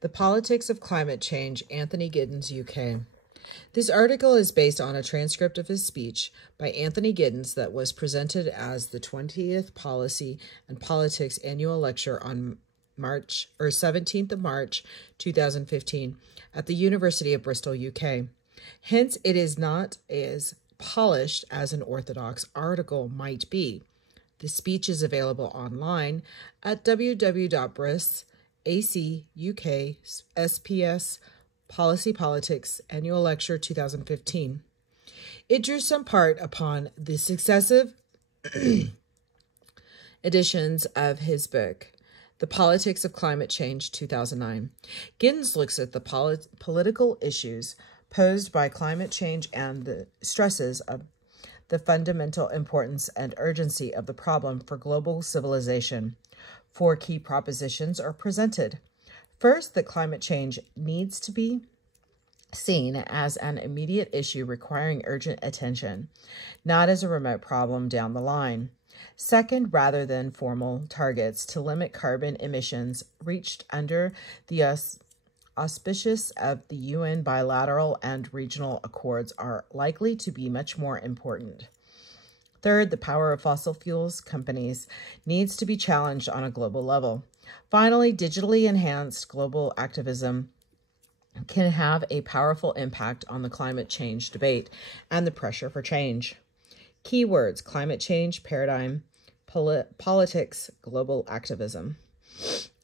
The Politics of Climate Change, Anthony Giddens, UK. This article is based on a transcript of his speech by Anthony Giddens that was presented as the 20th Policy and Politics Annual Lecture on 17th of March, 2015 at the University of Bristol, UK. Hence, it is not as polished as an orthodox article might be. The speech is available online at www.bris.ac.uk SPS Policy Politics Annual Lecture 2015. It drew some part upon the successive editions of his book, The Politics of Climate Change 2009. Giddens looks at the political issues posed by climate change and the stresses of the fundamental importance and urgency of the problem for global civilization. 4 key propositions are presented. First, that climate change needs to be seen as an immediate issue requiring urgent attention, not as a remote problem down the line. Second, rather than formal targets to limit carbon emissions reached under the auspices of the UN bilateral and regional accords are likely to be much more important. Third, the power of fossil fuels companies needs to be challenged on a global level. Finally, digitally enhanced global activism can have a powerful impact on the climate change debate and the pressure for change. Keywords: climate change, paradigm, politics, global activism.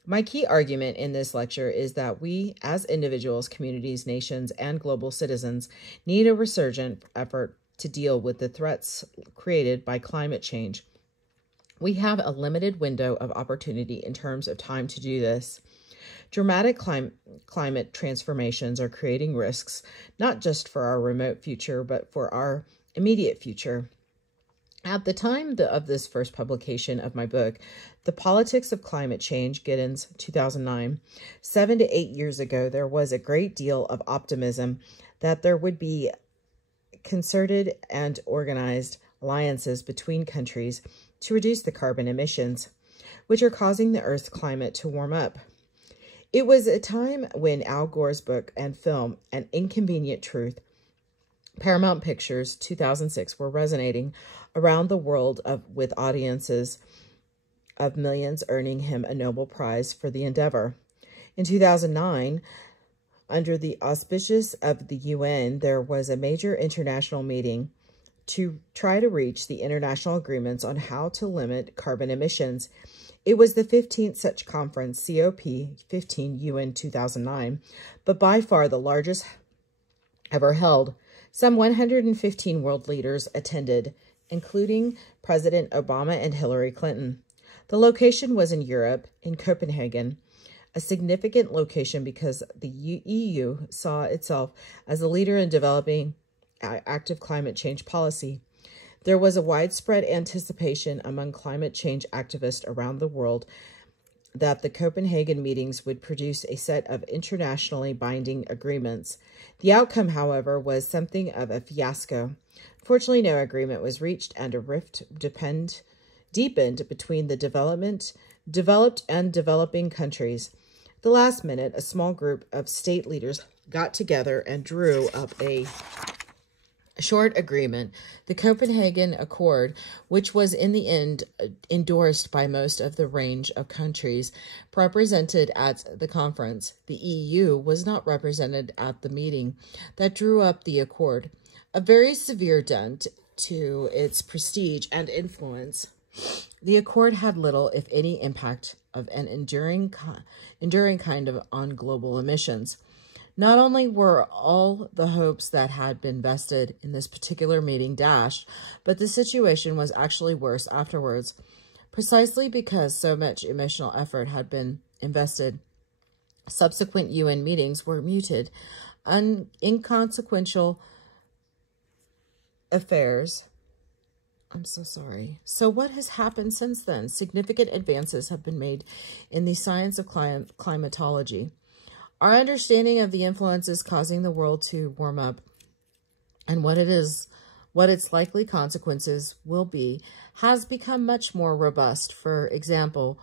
My key argument in this lecture is that we, as individuals, communities, nations, and global citizens, need a resurgent effort to deal with the threats created by climate change. We have a limited window of opportunity in terms of time to do this. Dramatic climate transformations are creating risks, not just for our remote future, but for our immediate future. At the time of this first publication of my book, The Politics of Climate Change, Giddens, 2009, 7 to 8 years ago, there was a great deal of optimism that there would be concerted and organized alliances between countries to reduce the carbon emissions, which are causing the Earth's climate to warm up. It was a time when Al Gore's book and film, An Inconvenient Truth, Paramount Pictures, 2006, were resonating around the world with audiences of millions, earning him a Nobel Prize for the endeavor. In 2009, under the auspices of the UN, there was a major international meeting to try to reach the international agreements on how to limit carbon emissions. It was the 15th such conference, COP15 UN 2009, but by far the largest ever held. Some 115 world leaders attended, including President Obama and Hillary Clinton. The location was in Europe, in Copenhagen, a significant location because the EU saw itself as a leader in developing active climate change policy. There was a widespread anticipation among climate change activists around the world that the Copenhagen meetings would produce a set of internationally binding agreements. The outcome, however, was something of a fiasco. Fortunately, no agreement was reached, and a rift deepened between the developed and developing countries. At the last minute, a small group of state leaders got together and drew up a short agreement, the Copenhagen Accord, which was in the end endorsed by most of the range of countries represented at the conference. The EU was not represented at the meeting that drew up the accord, a very severe dent to its prestige and influence. The accord had little, if any, impact of an enduring kind of on global emissions. Not only were all the hopes that had been vested in this particular meeting dashed, but the situation was actually worse afterwards, precisely because so much emotional effort had been invested. Subsequent UN meetings were muted, inconsequential affairs. I'm so sorry. So what has happened since then? Significant advances have been made in the science of climatology. Our understanding of the influences causing the world to warm up and what its likely consequences will be has become much more robust. For example,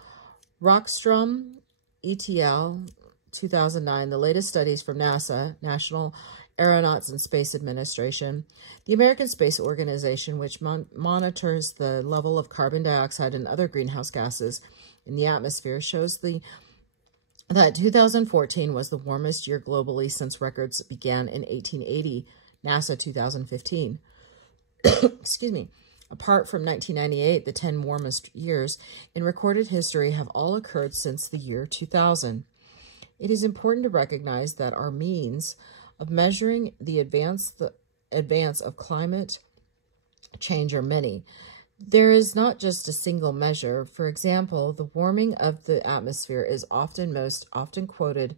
Rockstrom et al. 2009, the latest studies from NASA, National Aeronautics and Space Administration, the American Space Organization, which monitors the level of carbon dioxide and other greenhouse gases in the atmosphere, shows that 2014 was the warmest year globally since records began in 1880, NASA 2015. Excuse me. Apart from 1998, the 10 warmest years in recorded history have all occurred since the year 2000. It is important to recognize that our means of measuring the advance of climate change are many. There is not just a single measure. For example, the warming of the atmosphere is most often quoted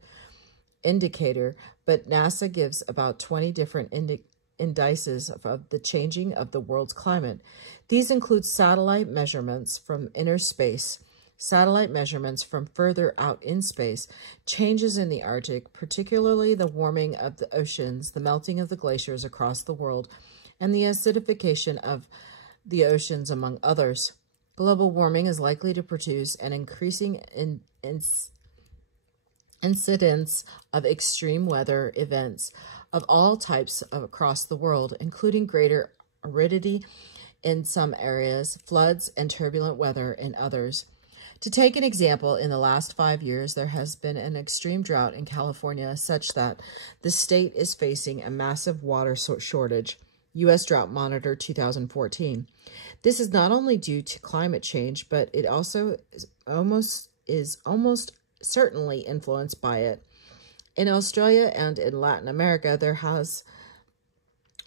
indicator, but NASA gives about 20 different indices of the changing of the world's climate. These include satellite measurements from inner space, satellite measurements from further out in space, changes in the Arctic, particularly the warming of the oceans, the melting of the glaciers across the world, and the acidification of the oceans, among others. Global warming is likely to produce an increasing incidence of extreme weather events of all types across the world, including greater aridity in some areas, floods, and turbulent weather in others. To take an example, in the last 5 years, there has been an extreme drought in California such that the state is facing a massive water shortage. U.S. Drought Monitor 2014. This is not only due to climate change, but it also is almost certainly influenced by it. In Australia and in Latin America, there has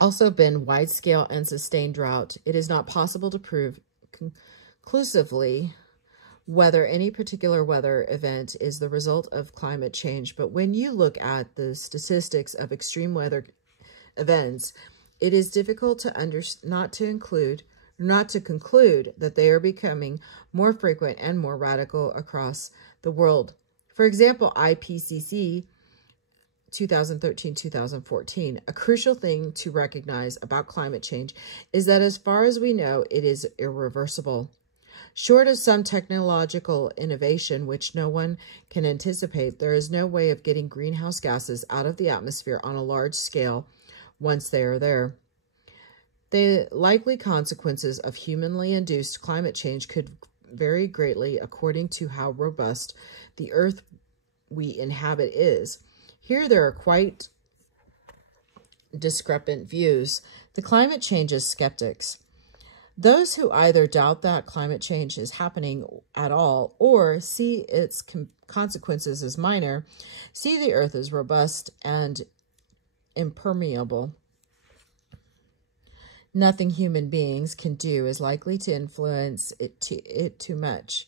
also been wide-scale and sustained drought. It is not possible to prove conclusively whether any particular weather event is the result of climate change, but when you look at the statistics of extreme weather events, it is difficult to not to conclude that they are becoming more frequent and more radical across the world. For example, IPCC 2013-2014. A crucial thing to recognize about climate change is that as far as we know, it is irreversible. Short of some technological innovation, which no one can anticipate, there is no way of getting greenhouse gases out of the atmosphere on a large scale once they are there. The likely consequences of humanly induced climate change could vary greatly according to how robust the Earth we inhabit is. Here there are quite discrepant views. The climate change skeptics. Those who either doubt that climate change is happening at all or see its consequences as minor, see the Earth as robust and impermeable. Nothing human beings can do is likely to influence it too much.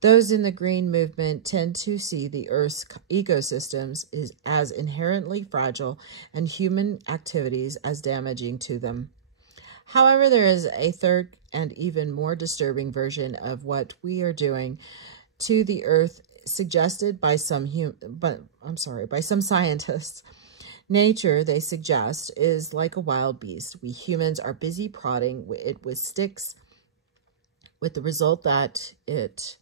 Those in the green movement tend to see the Earth's ecosystems as inherently fragile and human activities as damaging to them. However, there is a third and even more disturbing version of what we are doing to the Earth, suggested by some scientists. Nature, they suggest, is like a wild beast. We humans are busy prodding it with sticks, with the result that it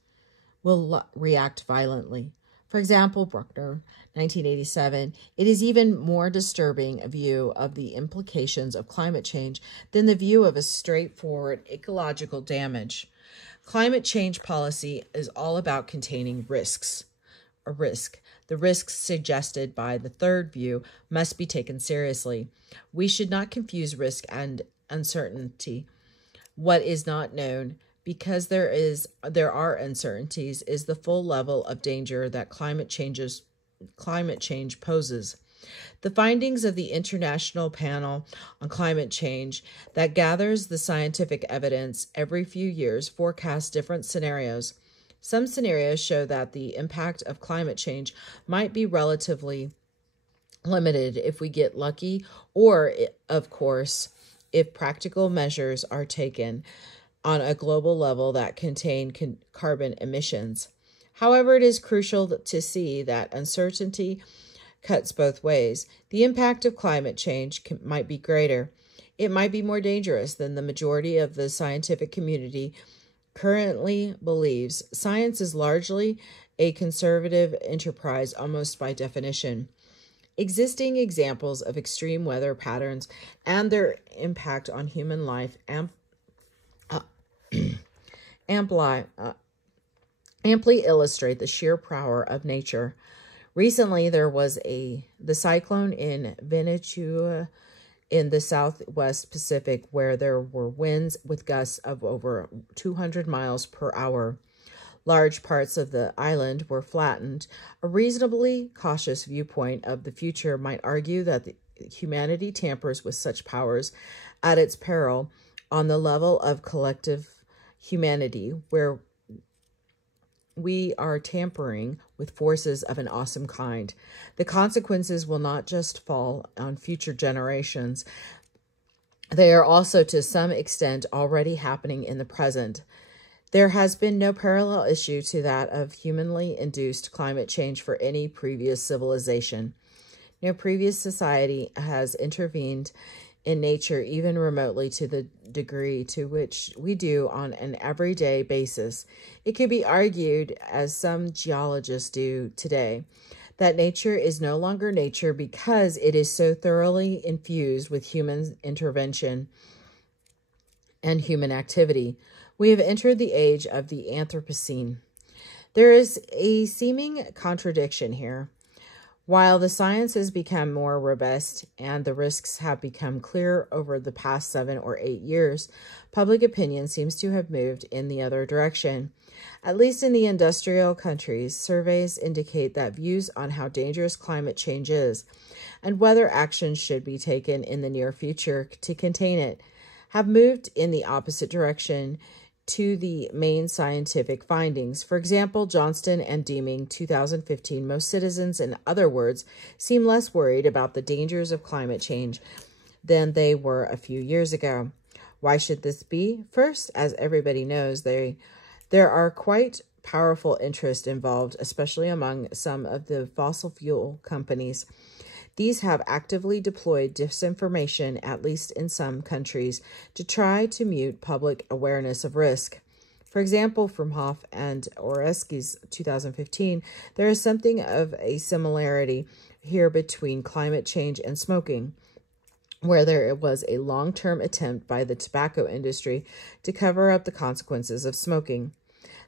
will react violently. For example, Bruckner, 1987, it is even more disturbing a view of the implications of climate change than the view of a straightforward ecological damage. Climate change policy is all about containing risks. A risk. The risks suggested by the third view must be taken seriously. We should not confuse risk and uncertainty. What is not known, because there are uncertainties, is the full level of danger that climate change poses. The findings of the International Panel on Climate Change that gathers the scientific evidence every few years forecast different scenarios. Some scenarios show that the impact of climate change might be relatively limited if we get lucky, or, of course, if practical measures are taken on a global level that contain carbon emissions. However, it is crucial to see that uncertainty cuts both ways. The impact of climate change might be greater. It might be more dangerous than the majority of the scientific community currently believes. Science is largely a conservative enterprise almost by definition. Existing examples of extreme weather patterns and their impact on human life amply illustrate the sheer power of nature. Recently, there was the cyclone in Venezuela in the southwest Pacific, where there were winds with gusts of over 200 miles per hour. Large parts of the island were flattened. A reasonably cautious viewpoint of the future might argue that humanity tampers with such powers at its peril on the level of collective humanity, where we are tampering with forces of an awesome kind. The consequences will not just fall on future generations. They are also to some extent already happening in the present. There has been no parallel issue to that of humanly induced climate change for any previous civilization. No previous society has intervened in nature even remotely to the degree to which we do on an everyday basis. It could be argued, as some geologists do today, that nature is no longer nature because it is so thoroughly infused with human intervention and human activity. We have entered the age of the Anthropocene. There is a seeming contradiction here. While the science has become more robust and the risks have become clear over the past 7 or 8 years, public opinion seems to have moved in the other direction. At least in the industrial countries, surveys indicate that views on how dangerous climate change is and whether actions should be taken in the near future to contain it have moved in the opposite direction to the main scientific findings. For example, Johnston and Deeming, 2015, most citizens, in other words, seem less worried about the dangers of climate change than they were a few years ago. Why should this be? First, as everybody knows, there are quite powerful interests involved, especially among some of the fossil fuel companies. These have actively deployed disinformation, at least in some countries, to try to mute public awareness of risk. For example, from Hoff and Oreskes 2015, there is something of a similarity here between climate change and smoking, where there was a long-term attempt by the tobacco industry to cover up the consequences of smoking.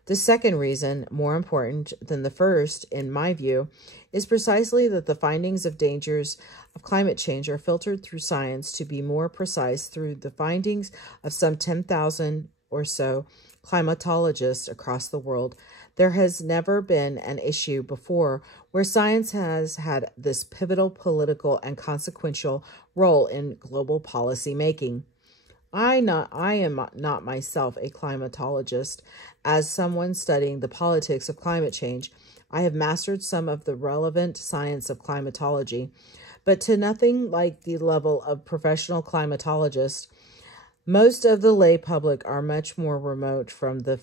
The second reason, more important than the first, in my view, is precisely that the findings of dangers of climate change are filtered through science, to be more precise, through the findings of some 10,000 or so climatologists across the world. There has never been an issue before where science has had this pivotal political and consequential role in global policy making. I am not myself a climatologist. As someone studying the politics of climate change, I have mastered some of the relevant science of climatology, but to nothing like the level of professional climatologists. Most of the lay public are much more remote from the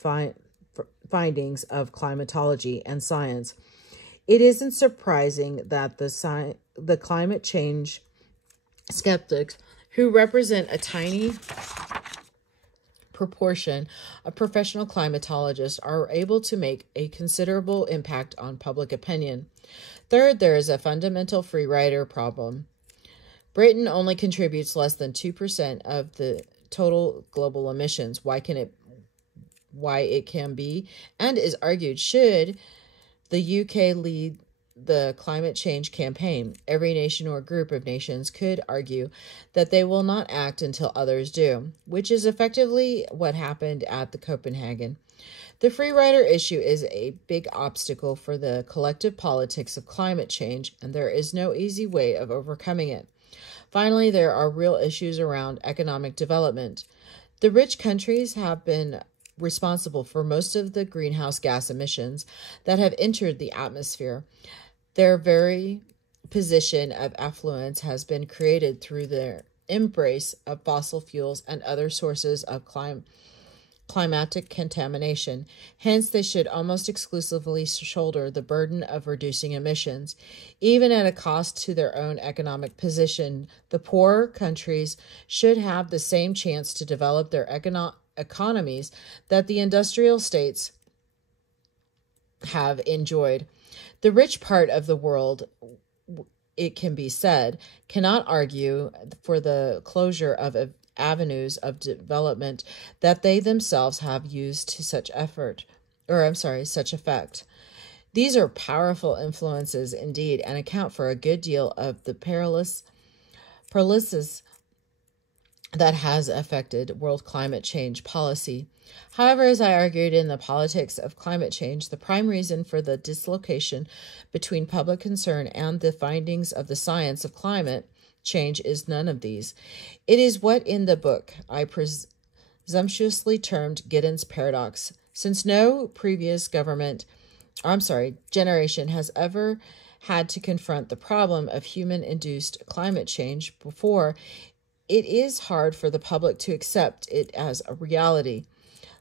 findings of climatology and science. It isn't surprising that the climate change skeptics, who represent a tiny proportion of professional climatologists, are able to make a considerable impact on public opinion. Third, there is a fundamental free rider problem. Britain only contributes less than 2% of the total global emissions. Why it can be and is argued should the UK lead the climate change campaign. Every nation or group of nations could argue that they will not act until others do, which is effectively what happened at the Copenhagen. The free rider issue is a big obstacle for the collective politics of climate change, and there is no easy way of overcoming it. Finally, there are real issues around economic development. The rich countries have been responsible for most of the greenhouse gas emissions that have entered the atmosphere. Their very position of affluence has been created through their embrace of fossil fuels and other sources of climatic contamination. Hence, they should almost exclusively shoulder the burden of reducing emissions, even at a cost to their own economic position. The poorer countries should have the same chance to develop their economies that the industrial states have enjoyed. The rich part of the world, it can be said, cannot argue for the closure of avenues of development that they themselves have used to such such effect. These are powerful influences indeed, and account for a good deal of the paralysis that has affected world climate change policy. However, as I argued in the politics of climate change, the prime reason for the dislocation between public concern and the findings of the science of climate change is none of these. It is what in the book I presumptuously termed Giddens' paradox. Since no previous generation has ever had to confront the problem of human-induced climate change before, it is hard for the public to accept it as a reality,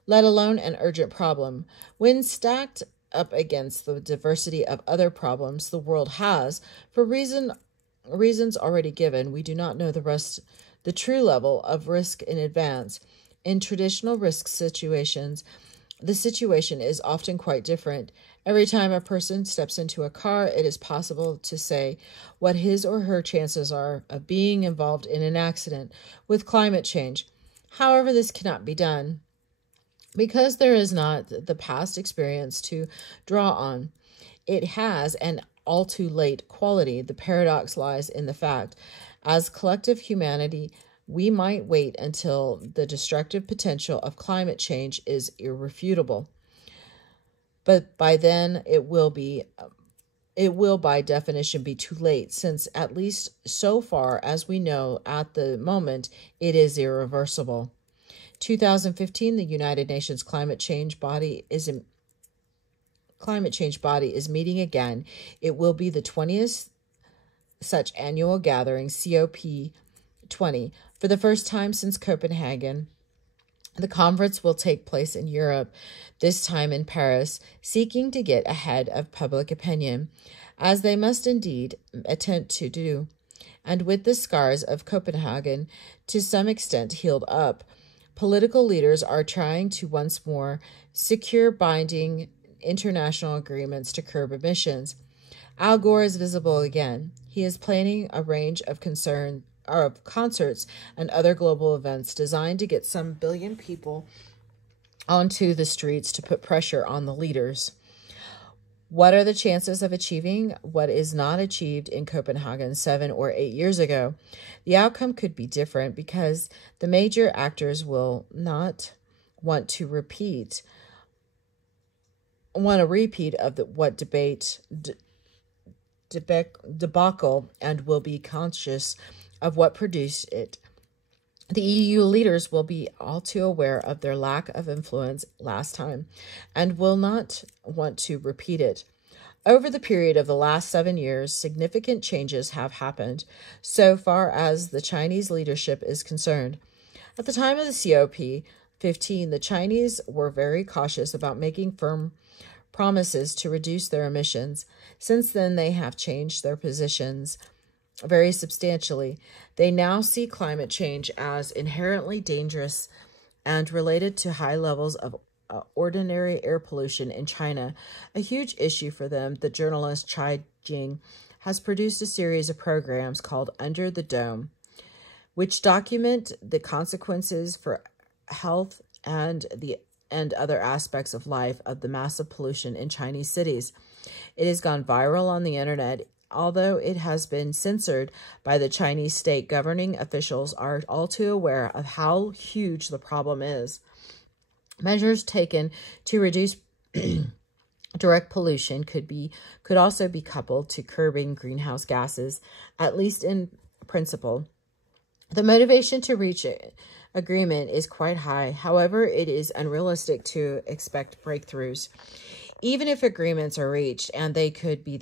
let alone an urgent problem. When stacked up against the diversity of other problems the world has, for reasons already given, we do not know the true level of risk in advance. In traditional risk situations, the situation is often quite different. Every time a person steps into a car, it is possible to say what his or her chances are of being involved in an accident with climate change. However, this cannot be done because there is not the past experience to draw on. It has an all too late quality. The paradox lies in the fact, as collective humanity, we might wait until the destructive potential of climate change is irrefutable. But by then it will by definition be too late, since at least so far as we know at the moment, it is irreversible. 2015, the United Nations climate change body is meeting again. It will be the 20th such annual gathering, COP20. For the first time since Copenhagen, the conference will take place in Europe, this time in Paris, seeking to get ahead of public opinion, as they must indeed attempt to do. And with the scars of Copenhagen to some extent healed up, political leaders are trying to once more secure binding international agreements to curb emissions. Al Gore is visible again. He is planning a range of concerts and other global events designed to get some billion people onto the streets to put pressure on the leaders. What are the chances of achieving what is not achieved in Copenhagen 7 or 8 years ago? The outcome could be different because the major actors will not want a repeat of what debacle, and will be conscious of what produced it. The EU leaders will be all too aware of their lack of influence last time and will not want to repeat it. Over the period of the last 7 years, significant changes have happened so far as the Chinese leadership is concerned. At the time of the COP15, the Chinese were very cautious about making firm promises to reduce their emissions. Since then, they have changed their positions very substantially. They now see climate change as inherently dangerous and related to high levels of ordinary air pollution in China, a huge issue for them. The journalist Chai Jing has produced a series of programs called Under the Dome, which document the consequences for health and other aspects of life of the massive pollution in Chinese cities. It has gone viral on the internet. Although it has been censored by the Chinese state, governing officials are all too aware of how huge the problem is. Measures taken to reduce direct pollution could also be coupled to curbing greenhouse gases, at least in principle. The motivation to reach agreement is quite high. However, it is unrealistic to expect breakthroughs. Even if agreements are reached, and they could be,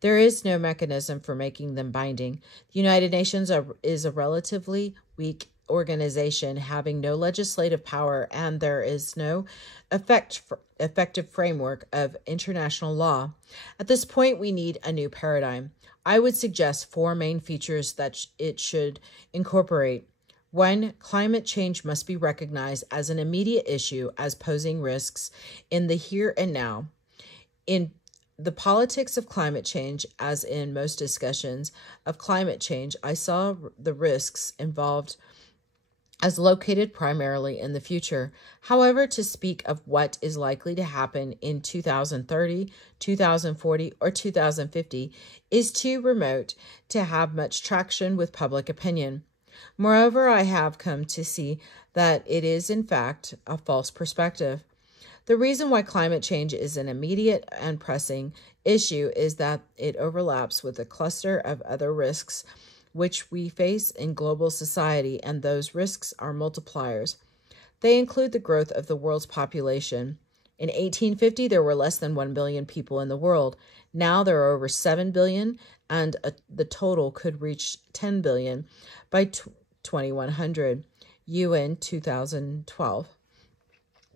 there is no mechanism for making them binding. The United Nations is a relatively weak organization having no legislative power, and there is no effective framework of international law. At this point, we need a new paradigm. I would suggest 4 main features that it should incorporate: One, climate change must be recognized as an immediate issue as posing risks in the here and now. In the politics of climate change, as in most discussions of climate change, I saw the risks involved as located primarily in the future. However, to speak of what is likely to happen in 2030, 2040, or 2050 is too remote to have much traction with public opinion. Moreover, I have come to see that it is, in fact, a false perspective. The reason why climate change is an immediate and pressing issue is that it overlaps with a cluster of other risks which we face in global society, and those risks are multipliers. They include the growth of the world's population. In 1850, there were less than 1 billion people in the world. Now there are over 7 billion, and the total could reach 10 billion by 2100, UN 2012.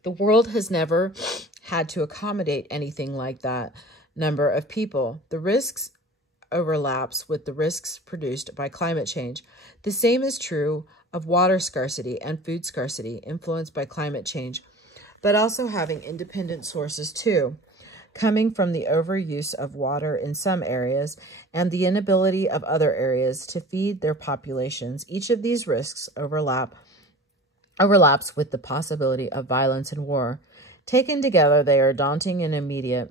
The world has never had to accommodate anything like that number of people. The risks overlaps with the risks produced by climate change. The same is true of water scarcity and food scarcity influenced by climate change, but also having independent sources too, coming from the overuse of water in some areas and the inability of other areas to feed their populations. Each of these risks overlaps with the possibility of violence and war. Taken together, they are daunting and immediate.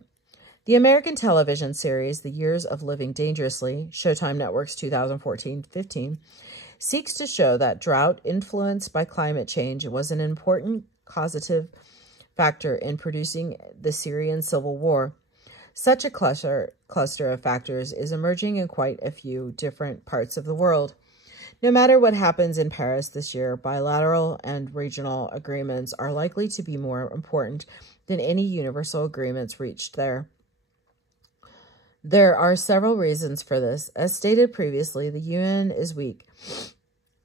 The American television series, The Years of Living Dangerously, Showtime Network's 2014-15, seeks to show that drought influenced by climate change was an important causative factor in producing the Syrian civil war. Such a cluster of factors is emerging in quite a few different parts of the world. No matter what happens in Paris this year, bilateral and regional agreements are likely to be more important than any universal agreements reached there. There are several reasons for this. As stated previously, the UN is weak.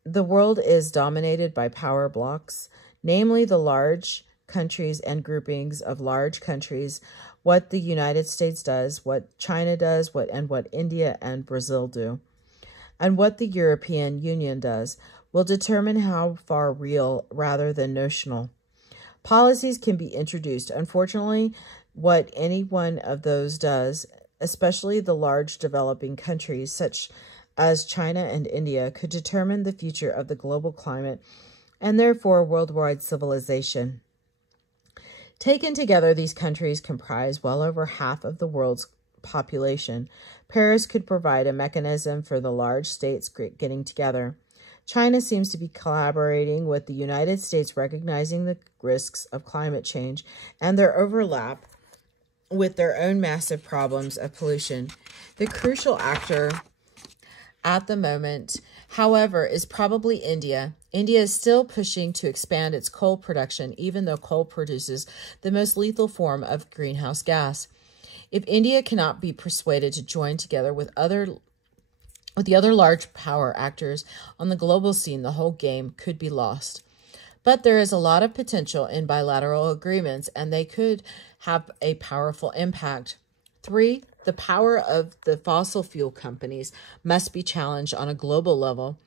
The world is dominated by power blocks, namely the large countries and groupings of large countries, what the United States does, what China does, what India and Brazil do, and what the European Union does will determine how far real rather than notional policies can be introduced. Unfortunately, what any one of those does, especially the large developing countries such as China and India, could determine the future of the global climate and therefore worldwide civilization. Taken together, these countries comprise well over half of the world's population. Paris could provide a mechanism for the large states getting together. China seems to be collaborating with the United States, recognizing the risks of climate change and their overlap with their own massive problems of pollution. The crucial actor at the moment, however, is probably India. India is still pushing to expand its coal production, even though coal produces the most lethal form of greenhouse gas. If India cannot be persuaded to join together with the other large power actors on the global scene, the whole game could be lost. But there is a lot of potential in bilateral agreements, and they could have a powerful impact. 3, the power of the fossil fuel companies must be challenged on a global level.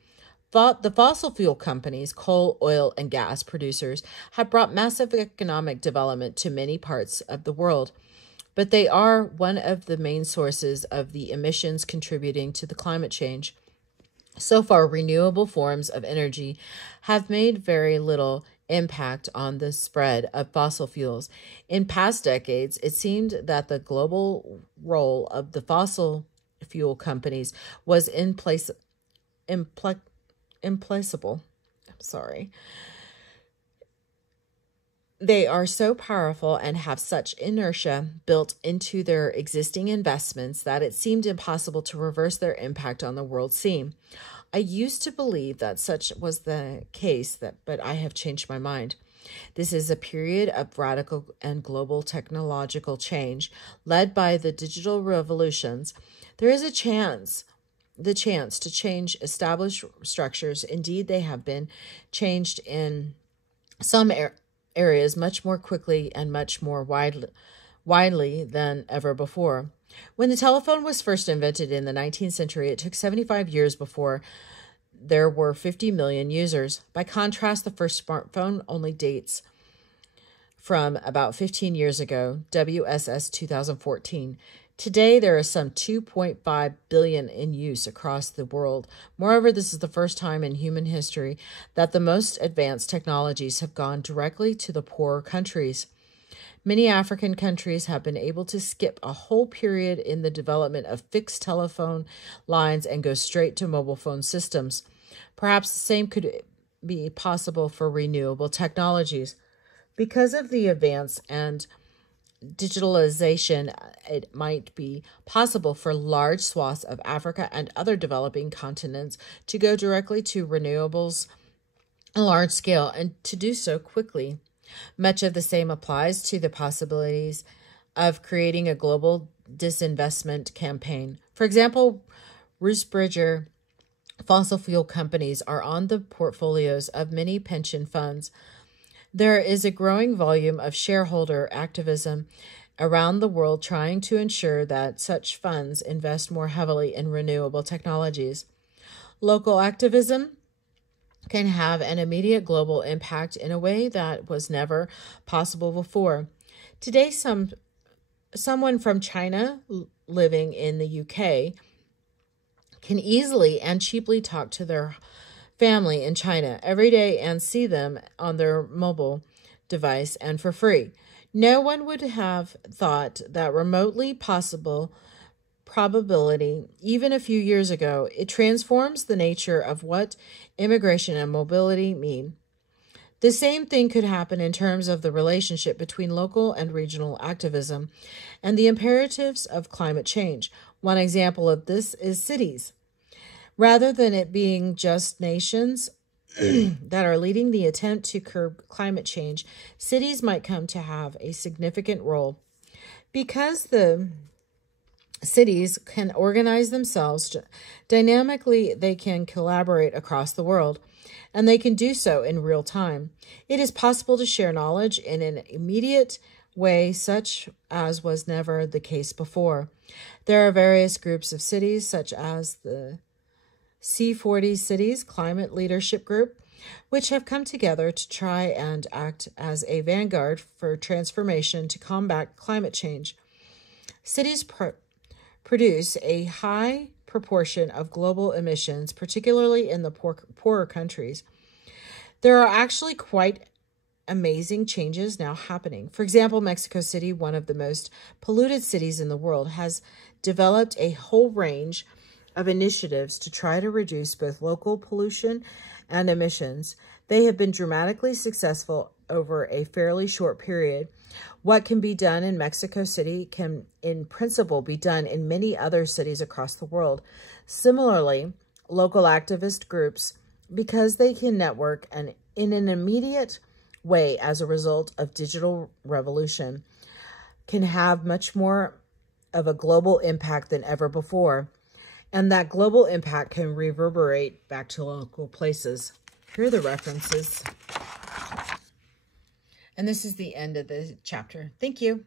The fossil fuel companies, coal, oil, and gas producers, have brought massive economic development to many parts of the world, but they are one of the main sources of the emissions contributing to the climate change. So far, renewable forms of energy have made very little impact on the spread of fossil fuels. In past decades, it seemed that the global role of the fossil fuel companies was implacable. They are so powerful and have such inertia built into their existing investments that it seemed impossible to reverse their impact on the world scene. I used to believe that such was the case, but I have changed my mind. This is a period of radical and global technological change led by the digital revolutions. There is the chance to change established structures. Indeed, they have been changed in some areas much more quickly and much more widely than ever before. When the telephone was first invented in the 19th century, it took 75 years before there were 50 million users. By contrast, the first smartphone only dates from about 15 years ago, WSS 2014. Today, there are some 2.5 billion in use across the world. Moreover, this is the first time in human history that the most advanced technologies have gone directly to the poorer countries. Many African countries have been able to skip a whole period in the development of fixed telephone lines and go straight to mobile phone systems. Perhaps the same could be possible for renewable technologies. Because of the advance and digitalization, it might be possible for large swaths of Africa and other developing continents to go directly to renewables on a large scale and to do so quickly. Much of the same applies to the possibilities of creating a global disinvestment campaign. For example, Rusbridger fossil fuel companies are on the portfolios of many pension funds. There is a growing volume of shareholder activism around the world trying to ensure that such funds invest more heavily in renewable technologies. Local activism can have an immediate global impact in a way that was never possible before. Today, someone from China living in the UK can easily and cheaply talk to their family in China every day and see them on their mobile device and for free. No one would have thought that remotely possible probability even a few years ago. It transforms the nature of what immigration and mobility mean. The same thing could happen in terms of the relationship between local and regional activism and the imperatives of climate change. One example of this is cities. Rather than it being just nations that are leading the attempt to curb climate change, cities might come to have a significant role. Because the cities can organize themselves dynamically, they can collaborate across the world, and they can do so in real time. It is possible to share knowledge in an immediate way, such as was never the case before. There are various groups of cities, such as the C40 Cities Climate Leadership Group, which have come together to try and act as a vanguard for transformation to combat climate change. Cities produce a high proportion of global emissions, particularly in the poorer countries. There are actually quite amazing changes now happening. For example, Mexico City, one of the most polluted cities in the world, has developed a whole range of initiatives to try to reduce both local pollution and emissions. They have been dramatically successful over a fairly short period. What can be done in Mexico City can, in principle, be done in many other cities across the world. Similarly, local activist groups, because they can network and in an immediate way as a result of digital revolution, can have much more of a global impact than ever before. And that global impact can reverberate back to local places. Here are the references. And this is the end of the chapter. Thank you.